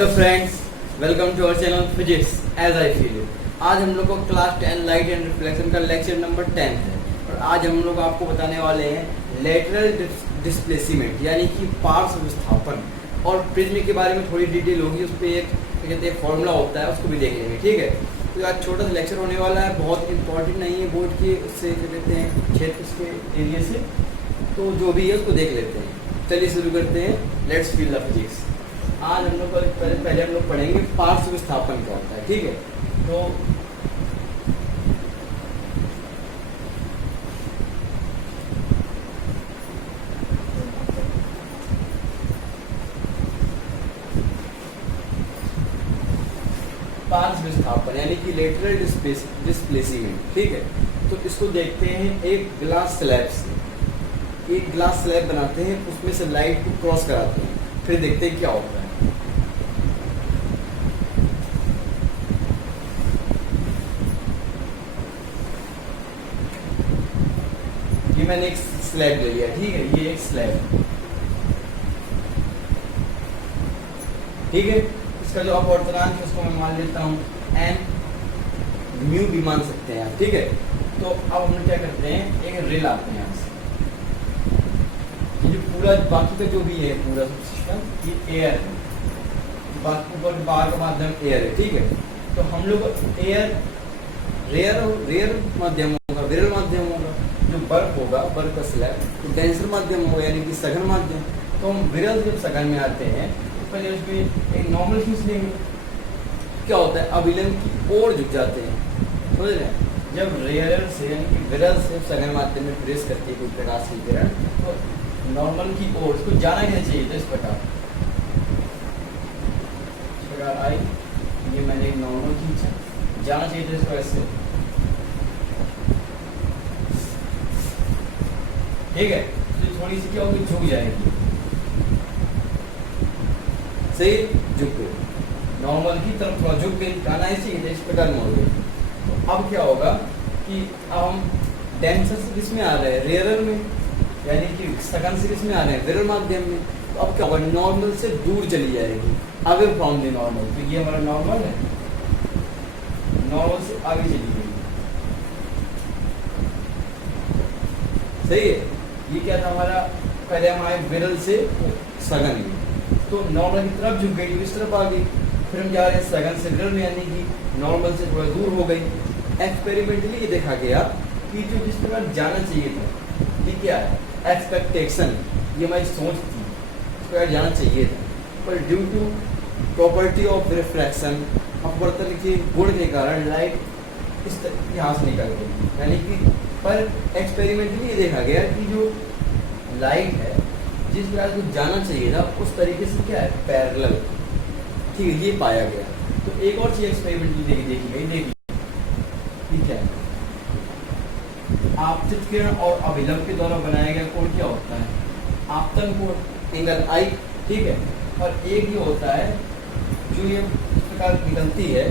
Hello friends, welcome to our channel physics as I feel it. आज हम लोग को क्लास 10 लाइट एंड रिफ्लेक्शन का लेक्चर नंबर 10 है और आज हम लोग आपको बताने वाले हैं लेटरल डिस्प्लेसमेंट यानी कि पार्श्व विस्थापन और प्रिज्म के बारे में थोड़ी डिटेल होगी। उस पर एक कहते हैं फॉर्मूला होता है, उसको भी देख लेंगे। ठीक है, तो आज छोटा सा लेक्चर होने वाला है, बहुत इंपॉर्टेंट नहीं है बोर्ड के उससे कहते हैं क्षेत्र के एरिया से, तो जो भी है उसको देख लेते हैं। चलिए शुरू करते हैं। Let's feel the physics. आज हम लोग पहले हम लोग पढ़ेंगे पार्श्व विस्थापन क्या होता है। ठीक है, तो पार्श्व विस्थापन यानी कि लेटरल डिस्प्लेसमेंट। ठीक है, तो इसको देखते हैं एक ग्लास स्लैब से। एक ग्लास स्लैब बनाते हैं, उसमें से लाइट को क्रॉस कराते हैं, फिर देखते हैं क्या होता है। ये मैंने एक स्लैब ले लिया। ठीक है, ये एक स्लैब। ठीक है, इसका जो अपवर्तनांक है उसको मैं मान लेता हूँ n म्यू भी मान सकते हैं आप। ठीक है, तो अब हम क्या करते हैं, एक रेल आते हैं यहाँ से। ये जो पूरा बाकी का जो भी है पूरा सिस्टम, ये एयर है, बाकी ऊपर बाहर का माध्यम एयर है। ठीक है, तो हम लोग एयर रेयर माध्यम होगा, विरल माध्यम होगा। जो बर्फ होगा, बर्फ का स्लैब, तो डेंसर माध्यम होगा यानी कि सघन माध्यम। तो हम विरल जब सघन में आते हैं तो पहले उसमें एक नॉर्मल खींच लेंगे। क्या होता है, अभिलंब की ओर झुक जाते हैं। समझ रहे हैं, जब रेयर से यानी कि विरल से सघन माध्यम में प्रेस करती है कोई प्रकाश की किरण, तो नॉर्मल की ओर उसको जाना क्या चाहिए था, इस प्रकार आई, ये मैंने एक नॉर्मल खींचा, जाना चाहिए था इसको ऐसे। ठीक है, तो थोड़ी सी क्या होगी, झुक जाएगी। सही, झुक गई, नॉर्मल की तरफ थोड़ा झुक गई, गाना ऐसे ही इस प्रकार मोड़ गई। तो अब क्या होगा कि अब हम डेंसर से किस में आ रहे हैं, रेयर में, यानी कि सघन से किस में आ रहे हैं, विरल माध्यम में। तो अब क्या होगा, नॉर्मल से दूर चली जाएगी, अवे फ्रॉम द नॉर्मल। तो ये हमारा नॉर्मल है, नॉर्मल से आगे चली गई। सही है, ये क्या था हमारा, पहले हम आए विरल से सघन में, तो नॉर्मल की तरफ झुक गई, इस तरफ आ गई। फिर हम जा रहे हैं सघन से विरल में, यानी कि नॉर्मल से थोड़ा दूर हो गई। एक्सपेरिमेंटली ये देखा गया कि जो जिस प्रकार जाना चाहिए था, ये क्या है, एक्सपेक्टेशन, ये हमारी सोच थी, इस प्रकार जाना चाहिए था, पर due to property of refraction, अपवर्तन के गुण के कारण लाइट इस यहाँ से निकल गई। यानी कि पर एक्सपेरिमेंटली ये देखा गया कि जो लाइट है जिस प्रकार को जाना चाहिए था उस तरीके से क्या है, पैरेलल। ठीक है, ये पाया गया। तो एक और चीज एक्सपेरिमेंटली देखी गई, देखिए ठीक है, आपतित किरण और अभिलंब के द्वारा बनाया गया कोण क्या होता है, आपतन कोण, एंगल आई। ठीक है, और एक ये होता है जो ये इस प्रकार निकलती है,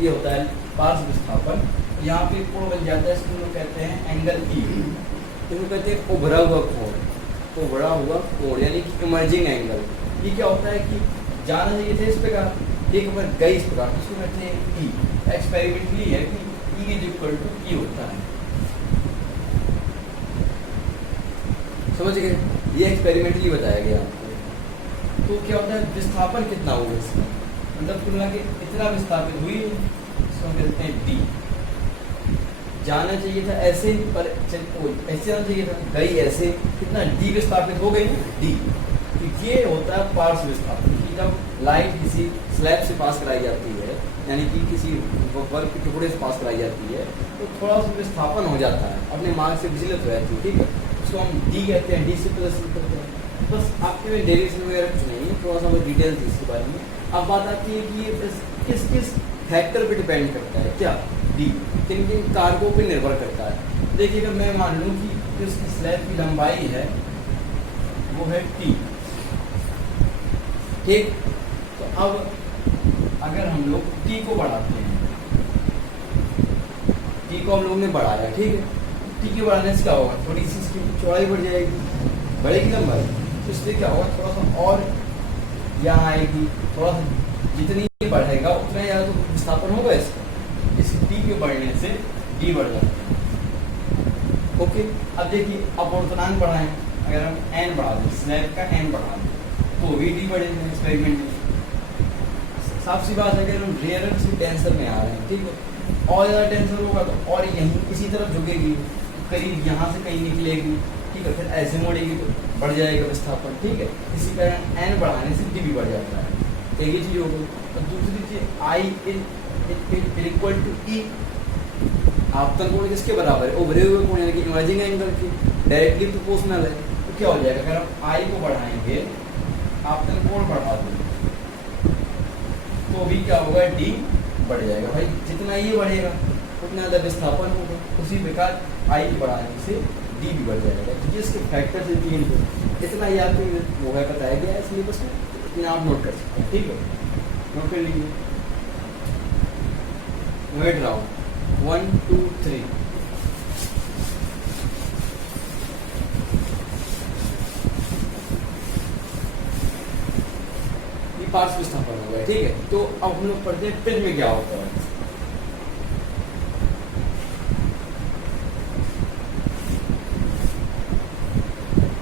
ये होता है पार्श्व विस्थापन। यहाँ पे कोण बन जाता है, इसको लोग कहते हैं एंगल ई, इसको कहते हैं उभरा हुआ कोण, उभरा हुआ कोण यानी कि इमर्जिंग एंगल। ये क्या होता है कि जाना चाहिए था इस प्रकार, एक बार गई इस प्रकार, इसको कहते हैं ई। एक्सपेरिमेंटली है कि ई इज इक्वल टू ई होता है। समझ गए, ये एक्सपेरिमेंटली बताया गया आपको। तो क्या होता है, विस्थापन कितना होगा इसका, मतलब तुलना के इतना विस्थापित हुई, इसको कहते हैं डी। जाना चाहिए था ऐसे, पर ऐसे जाना चाहिए था, गई ऐसे, कितना डी विस्थापित हो गई, डी। तो ये होता है पार्श्व विस्थापन, कि जब लाइट किसी स्लैब से पास कराई जाती है, यानी कि किसी वर्ग के टुकड़े से पास कराई जाती है, तो थोड़ा सा विस्थापन हो जाता है, अपने मार्ग से विचलित हो जाती है। ठीक है, उसको हम डी कहते हैं, डी से प्लस करते हैं। बस आपके में डेरिवेशन वगैरह कुछ नहीं है, थोड़ा सा मैं डिटेल थी इसके बारे में। अब बात आती है कि ये किस किस फैक्टर पे डिपेंड करता है, क्या, डी किन किन कारकों पे निर्भर करता है। देखिएगा, मैं मान लूँ कि इसकी स्लैब की लंबाई है वो है टी। ठीक, तो अब अगर हम लोग टी को बढ़ाते हैं, टी को हम लोग ने बढ़ाया, ठीक है, टी के बढ़ाने से क्या होगा, थोड़ी सी इसकी चौड़ाई बढ़ जाएगी, बढ़ेगी लंबाई, तो इसलिए क्या होगा, थोड़ा सा और यहाँ आएगी, थोड़ा सा जितनी बढ़ेगा उतना ज़्यादा तो विस्थापन होगा इसका, इस टी के बढ़ने से डी बढ़ जाता है। ओके, अब देखिए अपवर्तनांक बढ़ाएं, अगर हम एन बढ़ा दें, स्लैब का एन बढ़ा दें तो भी डी बढ़ेगा एक्सपेरिमेंट में। साफ सी बात है, अगर हम रेयर से टेंसर में आ रहे हैं, ठीक है, और ज़्यादा टेंसर होगा तो और यहीं इसी तरफ झुकेगी, करीब यहाँ से कहीं निकलेगी, ठीक है, फिर ऐसे मोड़ेगी तो बढ़ जाएगा विस्थापन, ठीक है। इसी कारण एन बढ़ाने से डी भी बढ़ जाता है, तो ये चीज़ हो गई। और दूसरी चीज़ आई इक्वल टू ई, आपतन कोण किसके बराबर है, उभरे हुए कोण यानी कि इमर्जिंग एंगल की डायरेक्टली प्रोपोर्शनल है। तो क्या हो जाएगा, अगर हम आई को बढ़ाएंगे, आपतन कोण बढ़ा देंगे तो भी क्या होगा, डी बढ़ जाएगा। भाई जितना ये बढ़ेगा उतना ज़्यादा विस्थापन होगा, उसी प्रकार आई को बढ़ाने से डी भी बढ़ जाएगा। तो इसके फैक्टर से तीन को इतना ही आपको वो है बताया गया है सिलेबस में, इतना आप नोट कर सकते हैं, ठीक है, नोट कर लीजिए। नोट रहा हूँ 1 2 3। ये पार्श्व विस्थापन हो गया, ठीक है। तो अब हम लोग पढ़ते हैं प्रिज्म में क्या होता है।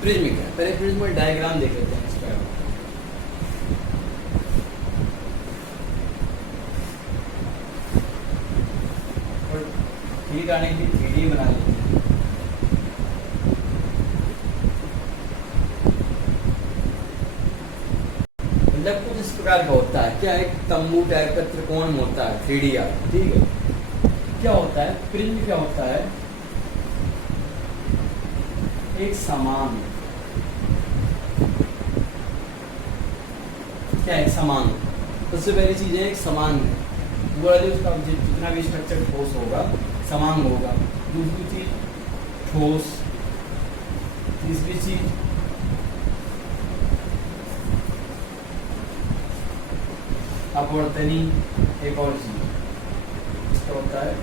प्रिज्म क्या है, पहले प्रिज्म में डायग्राम देख लेते हैं इसका। और ठीक आने के लिए 3D बना लेते हैं। मतलब कुछ इस प्रकार का होता है, क्या एक तंबू टाइप का त्रिकोण होता है 3D आर्ट, ठीक है। क्या होता है प्रिज्म, क्या होता है, एक समान, क्या है समान। सबसे पहली चीज है एक समान है, पूरा जो उसका जितना भी स्ट्रक्चर ठोस होगा समान होगा। दूसरी चीज ठोस, तीसरी चीज अपवर्तनी, एक और चीज इसका होता है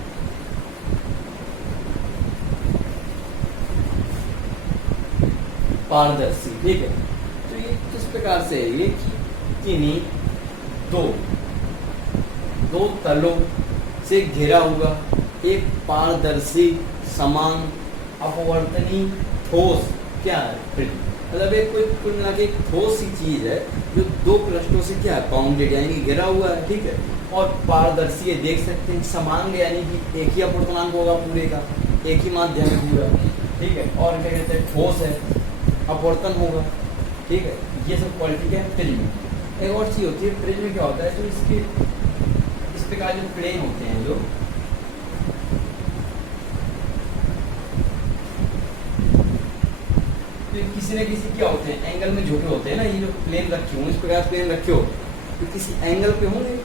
पारदर्शी, ठीक है। तो ये किस प्रकार से है, ये किन्हीं दो तलों से घिरा हुआ एक पारदर्शी समान अपवर्तनी ठोस क्या है प्रिज्म। मतलब एक कोई कुल मिला के एक ठोस सी चीज है जो दो पृष्ठों से क्या है बाउंडेड यानी कि घिरा हुआ है, ठीक है। और पारदर्शी है, देख सकते हैं, समान यानी कि एक ही अपवर्तनांक होगा पूरे का, एक ही माध्यम है पूरा, ठीक है। और क्या कहते हैं ठोस है, अपवर्तन होगा, ठीक है। ये सब क्वालिटी क्या है प्रिज्म। एक और चीज होती है प्रिज्म में क्या होता है, तो इसके इस प्रकार जो प्लेन होते हैं, जो तो किसी न किसी क्या होते हैं एंगल में झुके होते हैं ना, ये जो प्लेन रखे हों, इस प्रकार प्लेन रखे हो तो किसी एंगल पे होंगे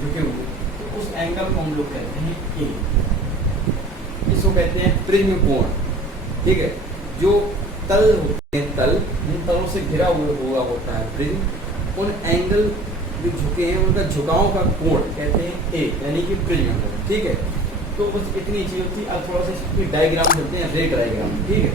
झुके हुए, तो उस एंगल को हम लोग कहते हैं ए, इसको कहते हैं प्रिज्म कोण, ठीक है। जो तल होते हैं, तल जिन तलों से घिरा हुआ होता है प्रिज्म, उन एंगल जो झुके हैं उनका झुकाव का कोण कहते हैं ए, यानी कि प्रिज्म कोण, ठीक है। तो बस इतनी चीज होती है। अब थोड़ा सा इसकी डायग्राम करते हैं, रे डायग्राम, ठीक है।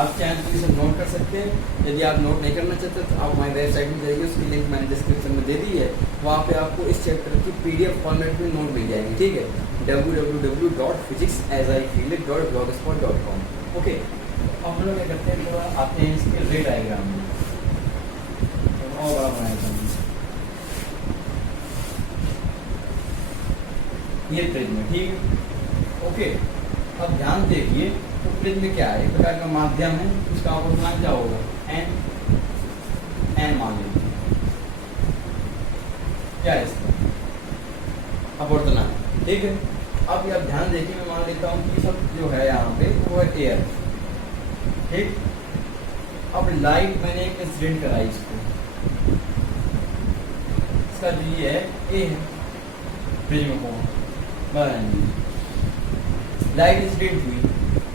आप चाहें तो इसे नोट कर सकते हैं, यदि आप नोट नहीं करना चाहते तो आप हमारी वेबसाइट में जाइए, उसकी लिंक मैंने डिस्क्रिप्शन में दे दी है, वहाँ पे आपको इस चैप्टर की PDF फॉर्मेट में नोट मिल जाएंगे, ठीक है, www.physicsasifield.blogspot.com। ओके, अब हम लोग क्या करते हैं, थोड़ा आते हैं इसके रे डायग्राम में, और बड़ा बनाया था ये प्रिज्म, ठीक है। ओके, अब ध्यान देखिए, तो प्रिज्म क्या है, एक प्रकार का माध्यम है, उसका अपवर्तनांक क्या होगा n मान लीजिए, क्या है इसका अपवर्तनांक, ठीक है। अब ये आप ध्यान देखिए, मैं मान लेता हूँ कि सब जो है यहाँ पे वो है एयर, ठीक। अब लाइट मैंने एक इंसिडेंट कराई इसको, इसका जो ये है ए है प्रिज्म कोण, लाइट इंसिडेंट हुई,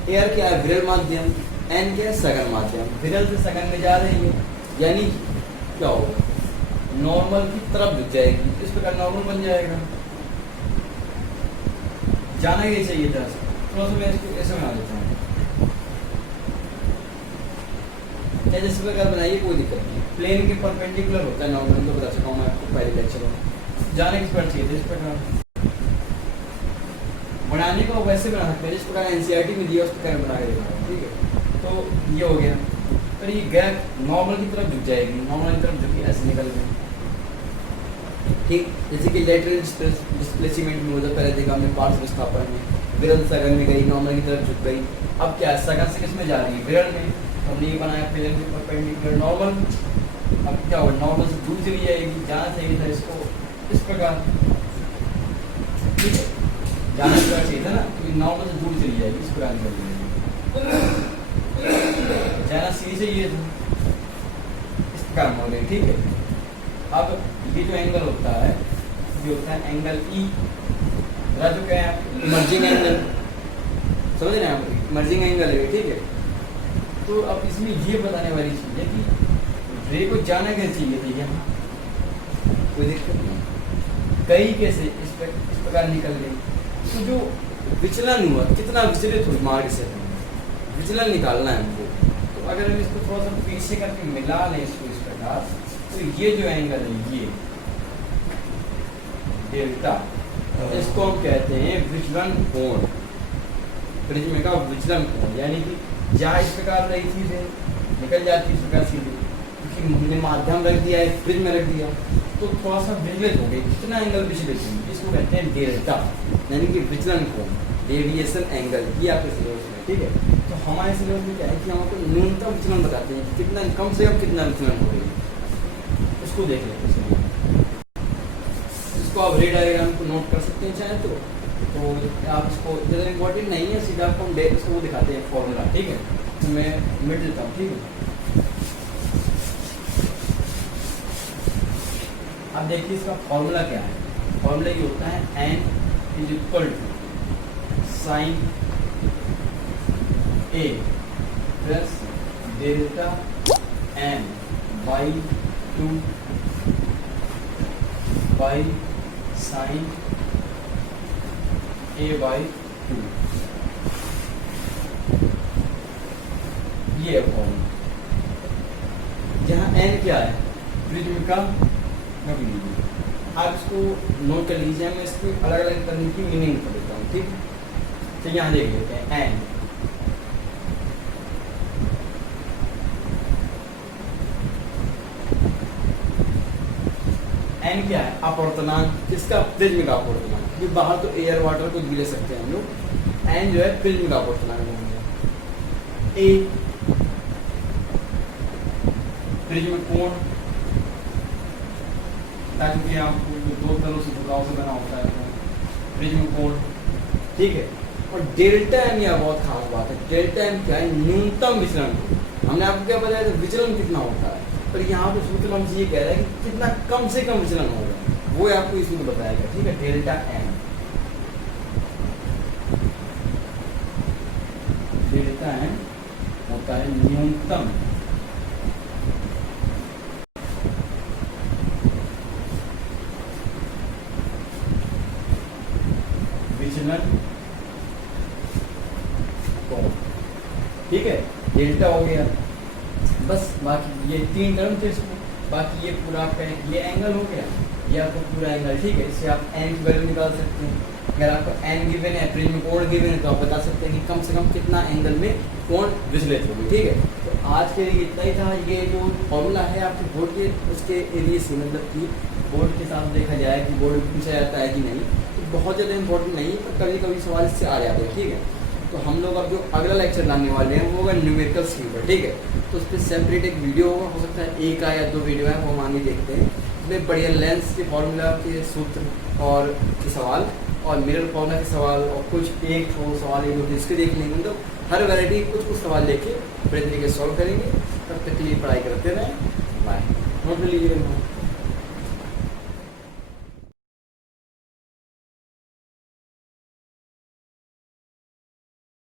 एयर क्या है विरल माध्यम, एन क्या है सघन माध्यम, विरल से सघन में जा रही है, यानी क्या होगा नॉर्मल की तरफ झुक जाएगी, इस प्रकार नॉर्मल बन जाएगा। जाना ही चाहिए था, थोड़ा सा मैं इसको ऐसे बना देता हूँ, या जिस प्रकार बनाइए कोई दिक्कत नहीं। प्लेन के परपेंडिकुलर होता है नॉर्मल, तो बता चुका हूँ मैं आपको पहले लेक्चर में। जाने किस पर चाहिए इस प्रकार बनाने को वैसे बना सकते हैं जिस प्रकार एनसीईआरटी में दिया उस प्रकार बना के देना, ठीक है। तो ये हो गया। पर ये गैप नॉर्मल की तरफ झुक जाएगी, नॉर्मल की तरफ झुकी ऐसे निकल गई, ठीक। जैसे कि लेटरल डिस्प्लेसमेंट में उधर पहले देखा हमने पार्श्व विस्थापन में, विरल सघन में गई, नॉर्मल की तरफ झुक गई। अब क्या है, सघन से किस में जा रही है, विरल में। तो हमने ये बनाया प्लेन के परपेंडिकुलर नॉर्मल। अब क्या होगा, नॉर्मल से दूर चली जाएगी, जहाँ चाहिए था इसको इस प्रकार, ठीक है। जाना चाहिए था ना, तो नॉर्मल से दूर चली जाएगी, इस प्रकार निकल जाएगी। जाना सीधे ये था, इस प्रकार हो गई, ठीक है। अब ये जो एंगल होता है ये होता है एंगल ई, जो क्या है इमर्जिंग एंगल, समझ रहे हैं आप, इमर्जिंग एंगल है, ठीक है। तो अब इसमें ये बताने वाली चीज़ है कि रे को जाना कैसे चाहिए था, यहाँ कोई दिक्कत नहीं, कई कैसे इस प्रकार निकल गई। तो जो विचलन हुआ, कितना विचलित हुआ मार्ग से, विचलन निकालना है हमको। तो अगर हम इसको थोड़ा सा पीछे करके मिला लें इसको इस प्रकार, तो ये जो एंगल है ये डेल्टा, इसको हम कहते हैं विचलन कोण, प्रिज्म का विचलन कोण। यानी कि जहाँ इस प्रकार रही थी रे निकल जाती इस प्रकार सीधे, क्योंकि हमने माध्यम रख दिया है, प्रिज्म रख दिया, तो थोड़ा सा विचलित हो गई। कितना एंगल विचलित हुई, इसको कहते हैं डेल्टा, यानी कि विचलन कोण, डेविएशन एंगल। ये आपके सिलेबस में, ठीक है। तो हमारे सिलेबस में क्या है कि हमको न्यूनतम विचलन बताते हैं, कितना कम से कम कितना विचलन हो रही है, इसको देख लेते हैं। इसको आप रे डायग्राम को नोट कर सकते हैं चाहे तो आप इसको ज़्यादा इम्पोर्टेंट नहीं है, सीधा आपको हम इसको वो दिखाते हैं फॉर्मूला, ठीक है। तो मैं मिट देता हूँ, ठीक है। अब देखिए इसका फॉर्मूला क्या है। फॉर्मूला ये होता है n is equal to sine A plus delta n by 2 by sine A by 2, ये फॉर्मूला। जहाँ n क्या है, प्रिज्म का मैग्नीट्यूड। आप इसको नोट कर लीजिए, मैं इसकी अलग अलग करने की मीनिंग कर देता हूँ, ठीक। तो यहाँ देख लेते हैं n क्या है, अपवर्तनांक, किसका, प्रिज्म का अपवर्तनांक। ये बाहर तो एयर वाटर को भी ले सकते हैं हम लोग। n जो है प्रिज्म का अपवर्तनांक होगा। a प्रिज्म कोण, ताकि आपको दो तरह से झुकाव से बना होता है प्रिज्म कोण, ठीक है। और डेल्टा एम यह बहुत खास बात है। डेल्टा एम क्या है, न्यूनतम विचलन। हमने आपको क्या बताया था, विचलन कितना होता है, पर यहाँ पे सूत्र हमसे ये कह रहा है कि कितना कम से कम विचलन होगा, वो आपको इसमें बताएगा, ठीक है। डेल्टा एम, डेल्टा एम होता है न्यूनतम विचलन कोण, ठीक है। डेल्टा हो गया, बस बाकी ये 3 टर्म थे इसमें, बाकी ये पूरा आपका ये एंगल हो गया, ये आपका पूरा एंगल, ठीक है। इससे आप एन की वैल्यू निकाल सकते हैं। अगर आपको एन गिवन है, प्रिज्म कोण गिवन है, तो आप बता सकते हैं कि कम से कम कितना एंगल में कोण विचलित होगी, ठीक है। तो आज के लिए इतना ही था। ये जो फॉर्मूला है आपके बोर्ड के उसके एरिए से, मतलब कि बोर्ड के साथ देखा जाए कि बोर्ड में पूछा जाता है कि नहीं, तो बहुत ज़्यादा इंपॉर्टेंट नहीं है, पर कभी कभी सवाल इससे आ जाते हैं, ठीक है। तो हम लोग अब जो अगला लेक्चर लाने वाले हैं वो होगा न्यूमेरिकल्स के ऊपर, ठीक है। तो उस पर सेपरेट एक वीडियो होगा, हो सकता है 1 या 2 वीडियो है, वो हम आगे देखते हैं। इसमें बढ़िया लेंस के फॉर्मूला के सूत्र और के सवाल, और मिरर फॉर्मूला के सवाल, और कुछ एक सवाल एक इसके देख लेंगे। मतलब हर वैरायटी कुछ कुछ सवाल लेके बड़े तरीके से सॉल्व करेंगे। तब तक के लिए पढ़ाई करते रहें। बाय। नोट ले लीजिएगा।